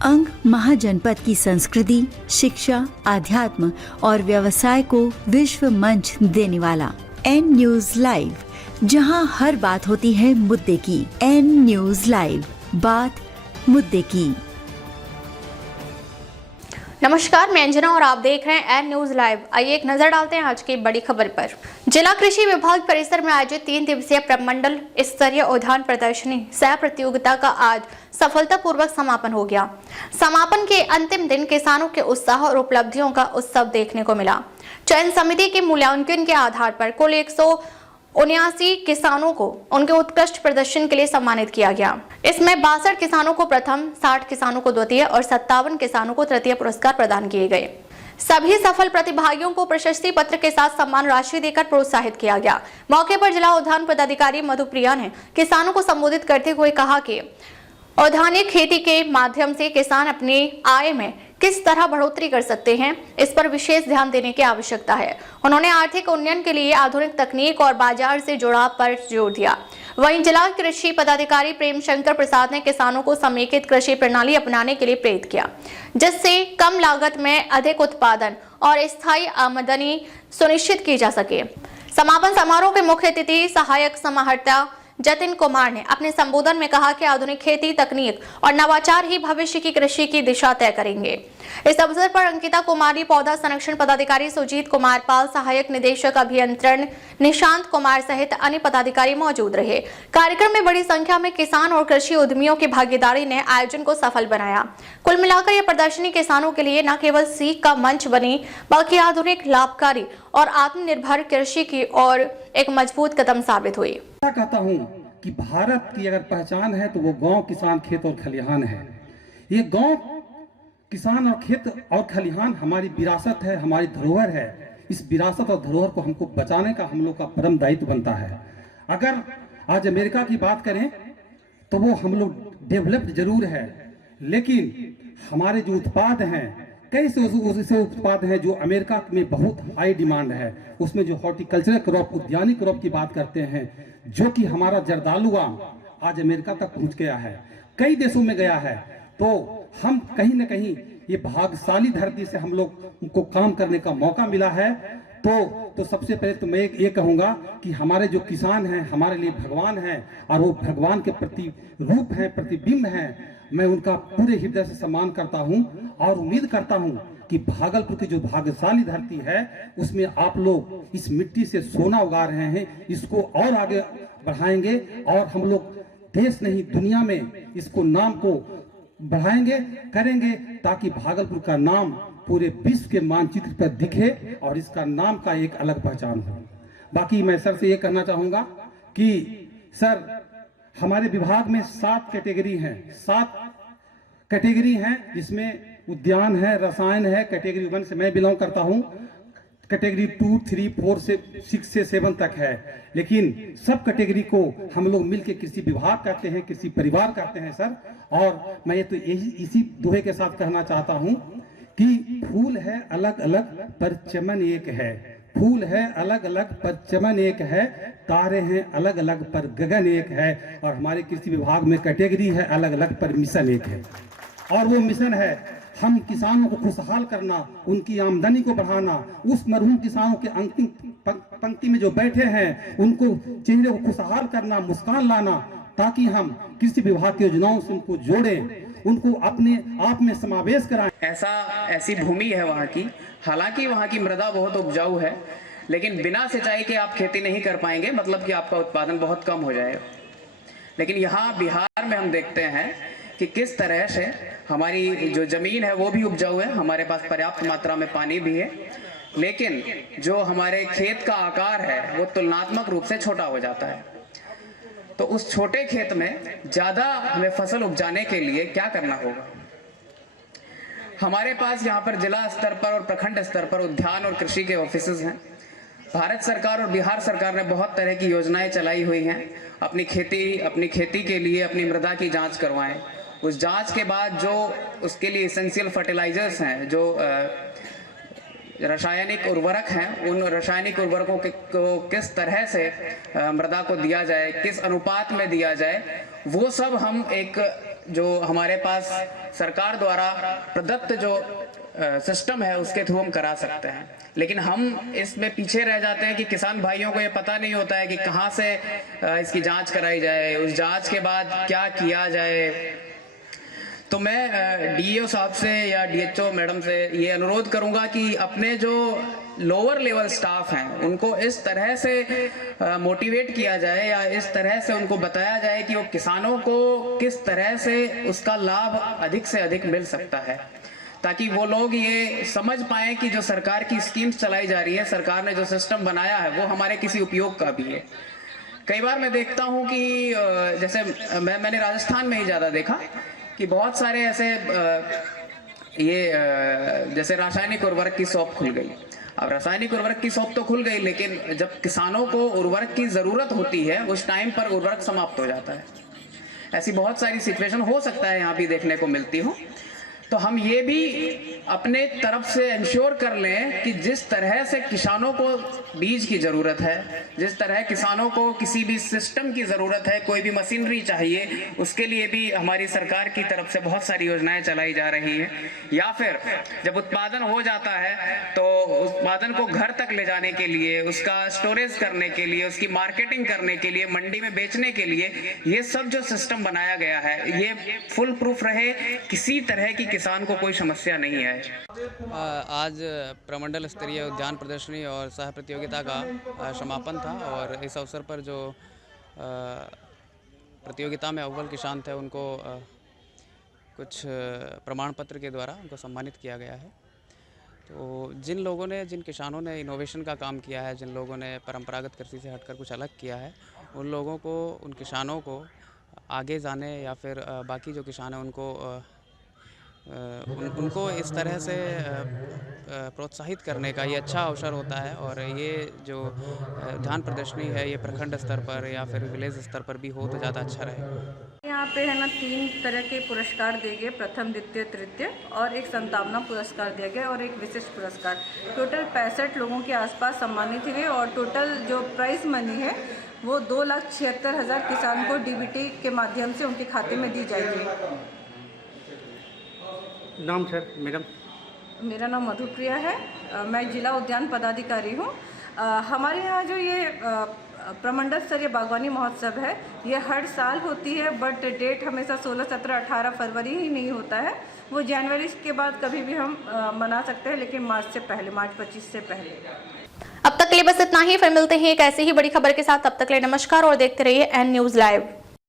अंग महाजनपद की संस्कृति, शिक्षा, आध्यात्म और व्यवसाय को विश्व मंच देने वाला एन न्यूज लाइव, जहां हर बात होती है मुद्दे की। एन न्यूज लाइव, बात मुद्दे की। नमस्कार, मैं अंजना और आप देख रहे हैं एन न्यूज लाइव। आइए एक नजर डालते हैं आज की बड़ी खबर पर। जिला कृषि विभाग परिसर में आयोजित 3 दिवसीय प्रमंडल स्तरीय उद्यान प्रदर्शनी सह प्रतियोगिता का आज सफलतापूर्वक समापन हो गया। समापन के अंतिम दिन किसानों के उत्साह और उपलब्धियों का उत्सव देखने को मिला। चयन समिति के मूल्यांकन के आधार पर कुल 179 किसानों को उनके उत्कृष्ट प्रदर्शन के लिए सम्मानित किया गया। इसमें 62 किसानों को प्रथम, 60 किसानों को द्वितीय और 57 किसानों को तृतीय पुरस्कार प्रदान किए गए। सभी सफल प्रतिभागियों को प्रशस्ति पत्र के साथ सम्मान राशि देकर प्रोत्साहित किया गया। मौके पर जिला उद्यान पदाधिकारी मधुप्रिया ने किसानों को संबोधित करते हुए कहा कि औद्यानिक खेती के माध्यम से किसान अपनी आय में किस तरह बढ़ोतरी कर सकते हैं, इस पर विशेष ध्यान देने की आवश्यकता है। उन्होंने आर्थिक उन्नयन के लिए आधुनिक तकनीक और बाजार से जुड़ाव पर जोर दिया। वहीं जिला कृषि पदाधिकारी प्रेम शंकर प्रसाद ने किसानों को समेकित कृषि प्रणाली अपनाने के लिए प्रेरित किया, जिससे कम लागत में अधिक उत्पादन और स्थायी आमदनी सुनिश्चित की जा सके। समापन समारोह के मुख्य अतिथि सहायक समाहर्ता जतिन कुमार ने अपने संबोधन में कहा कि आधुनिक खेती, तकनीक और नवाचार ही भविष्य की कृषि की दिशा तय करेंगे। इस अवसर पर अंकिता कुमारी, पौधा संरक्षण पदाधिकारी सुजीत कुमार पाल, सहायक निदेशक अभियंत्रण निशांत कुमार सहित अन्य पदाधिकारी मौजूद रहे। कार्यक्रम में बड़ी संख्या में किसान और कृषि उद्यमियों की भागीदारी ने आयोजन को सफल बनाया। कुल मिलाकर यह प्रदर्शनी किसानों के लिए न केवल सीख का मंच बनी, बल्कि आधुनिक, लाभकारी और आत्मनिर्भर कृषि की ओर एक मजबूत कदम साबित हुई। कहता हूँ कि भारत की अगर पहचान है तो वो गांव, किसान, खेत और खलिहान है। ये गांव, किसान और खेत और खलिहान हमारी विरासत है, हमारी धरोहर है। इस विरासत और धरोहर को हमको बचाने का हम लोग का परम दायित्व बनता है। अगर आज अमेरिका की बात करें तो वो हम लोग डेवलप्ड जरूर है, लेकिन हमारे जो उत्पाद हैं, कई से उत्पाद हैं जो अमेरिका में बहुत हाई डिमांड है। उसमें जो हॉर्टिकल्चरल क्रॉप, उद्यानिक क्रॉप की बात करते हैं, जो कि हमारा जर्दालू आम आज अमेरिका तक पहुंच गया है, कई देशों में गया है। तो हम कहीं ना कहीं ये भाग्यशाली धरती से हम लोग को काम करने का मौका मिला है। तो सबसे पहले तो मैं ये कहूँगा कि हमारे जो किसान हैं हमारे लिए भगवान हैं, और वो भगवान के प्रतिरूप हैं, प्रतिबिंब हैं। मैं उनका पूरे हृदय से सम्मान करता हूं और उम्मीद करता हूं कि भागलपुर की जो भाग्यशाली धरती है उसमें आप लोग इस मिट्टी से सोना उगा रहे हैं, इसको और आगे बढ़ाएंगे और हम लोग देश नहीं दुनिया में इसको नाम को बढ़ाएंगे, करेंगे, ताकि भागलपुर का नाम पूरे विश्व के मानचित्र पर दिखे और इसका नाम का एक अलग पहचान हो। बाकी मैं सर से ये कहना चाहूँगा कि सर, हमारे विभाग में 7 कैटेगरी हैं, 7 कैटेगरी हैं, जिसमें उद्यान है, रसायन है। कैटेगरी 1 से मैं बिलोंग करता हूं। कैटेगरी 2, 3, 4 से 6 से 7 तक है, लेकिन सब कैटेगरी को हम लोग मिलकर कृषि विभाग कहते हैं, कृषि परिवार कहते हैं सर। और मैं ये तो इसी दोहे के साथ कहना चाहता हूं कि फूल है अलग अलग पर चमन एक है, फूल है अलग अलग पर चमन एक है, तारे हैं अलग अलग पर गगन एक है। और हमारे कृषि विभाग में कैटेगरी है अलग अलग पर मिशन एक है, और वो मिशन है हम किसानों को खुशहाल करना, उनकी आमदनी को बढ़ाना। उस मरहूम किसानों के अंतिम पंक्ति में जो बैठे हैं उनको चेहरे को खुशहाल करना, मुस्कान लाना, ताकि हम कृषि विभाग की योजनाओं से उनको जोड़ें, उनको अपने आप में समावेश कराएं। ऐसी भूमि है वहाँ की, हालांकि वहाँ की मृदा बहुत उपजाऊ है, लेकिन बिना सिंचाई के आप खेती नहीं कर पाएंगे, मतलब कि आपका उत्पादन बहुत कम हो जाएगा। लेकिन यहाँ बिहार में हम देखते हैं कि किस तरह से हमारी जो जमीन है वो भी उपजाऊ है, हमारे पास पर्याप्त मात्रा में पानी भी है, लेकिन जो हमारे खेत का आकार है वो तुलनात्मक रूप से छोटा हो जाता है। तो उस छोटे खेत में ज्यादा हमें फसल उपजाने के लिए क्या करना होगा? हमारे पास यहाँ पर जिला स्तर पर और प्रखंड स्तर पर उद्यान और कृषि के ऑफिसेज हैं। भारत सरकार और बिहार सरकार ने बहुत तरह की योजनाएं चलाई हुई हैं। अपनी खेती के लिए अपनी मृदा की जांच करवाएं। उस जांच के बाद जो उसके लिए एसेंशियल फर्टिलाइजर्स हैं, जो रासायनिक उर्वरक हैं, उन रासायनिक उर्वरकों को किस तरह से मृदा को दिया जाए, किस अनुपात में दिया जाए, वो सब हम एक जो हमारे पास सरकार द्वारा प्रदत्त जो सिस्टम है उसके थ्रू हम करा सकते हैं। लेकिन हम इसमें पीछे रह जाते हैं कि किसान भाइयों को ये पता नहीं होता है कि कहाँ से इसकी जांच कराई जाए, उस जांच के बाद क्या किया जाए। तो मैं डीईओ साहब से या डीएचओ मैडम से ये अनुरोध करूंगा कि अपने जो लोअर लेवल स्टाफ हैं उनको इस तरह से मोटिवेट किया जाए या इस तरह से उनको बताया जाए कि वो किसानों को किस तरह से उसका लाभ अधिक से अधिक मिल सकता है, ताकि वो लोग ये समझ पाएं कि जो सरकार की स्कीम्स चलाई जा रही है, सरकार ने जो सिस्टम बनाया है वो हमारे किसी उपयोग का भी है। कई बार मैं देखता हूं कि जैसे मैंने राजस्थान में ही ज़्यादा देखा कि बहुत सारे ऐसे जैसे रासायनिक उर्वरक की शॉप खुल गई। अब रासायनिक उर्वरक की शॉप तो खुल गई, लेकिन जब किसानों को उर्वरक की ज़रूरत होती है उस टाइम पर उर्वरक समाप्त हो जाता है। ऐसी बहुत सारी सिचुएशन हो सकता है यहाँ भी देखने को मिलती हो। तो हम ये भी अपने तरफ से इंश्योर कर लें कि जिस तरह से किसानों को बीज की ज़रूरत है, जिस तरह किसानों को किसी भी सिस्टम की ज़रूरत है, कोई भी मशीनरी चाहिए, उसके लिए भी हमारी सरकार की तरफ से बहुत सारी योजनाएं चलाई जा रही हैं। या फिर जब उत्पादन हो जाता है तो उत्पादन को घर तक ले जाने के लिए, उसका स्टोरेज करने के लिए, उसकी मार्केटिंग करने के लिए, मंडी में बेचने के लिए, ये सब जो सिस्टम बनाया गया है ये फुल प्रूफ रहे, किसी तरह की किसान को कोई समस्या नहीं है। आज प्रमंडल स्तरीय उद्यान प्रदर्शनी और सह प्रतियोगिता का समापन था और इस अवसर पर जो प्रतियोगिता में अव्वल किसान थे उनको कुछ प्रमाण पत्र के द्वारा उनको सम्मानित किया गया है। तो जिन किसानों ने इनोवेशन का काम किया है, जिन लोगों ने परंपरागत कृषि से हटकर कुछ अलग किया है, उन लोगों को, उन किसानों को आगे जाने या फिर बाकी जो किसान हैं उनको इस तरह से प्रोत्साहित करने का ये अच्छा अवसर होता है। और ये जो उद्यान प्रदर्शनी है ये प्रखंड स्तर पर या फिर विलेज स्तर पर भी हो तो ज़्यादा अच्छा रहे। यहाँ पे है ना 3 तरह के पुरस्कार दिए गए, प्रथम, द्वितीय, तृतीय, और एक संतावना पुरस्कार दिया गया और एक विशिष्ट पुरस्कार। टोटल 65 लोगों के आसपास सम्मानित हुए और टोटल जो प्राइज मनी है वो 2,76,000 किसान को डीबीटी के माध्यम से उनके खाते में दी जाएगी। नाम सर मैडम? मेरा नाम मधुप्रिया है, मैं जिला उद्यान पदाधिकारी हूँ। हमारे यहाँ जो ये प्रमंडल स्तरीय बागवानी महोत्सव है ये हर साल होती है, बट डेट हमेशा 16, 17, 18 फरवरी ही नहीं होता है। वो जनवरी के बाद कभी भी हम मना सकते हैं, लेकिन मार्च से पहले, मार्च 25 से पहले। अब तक के लिए बस इतना ही, फिर मिलते हैं एक ऐसी ही बड़ी खबर के साथ। तब तक के लिए नमस्कार और देखते रहिए एन न्यूज़ लाइव।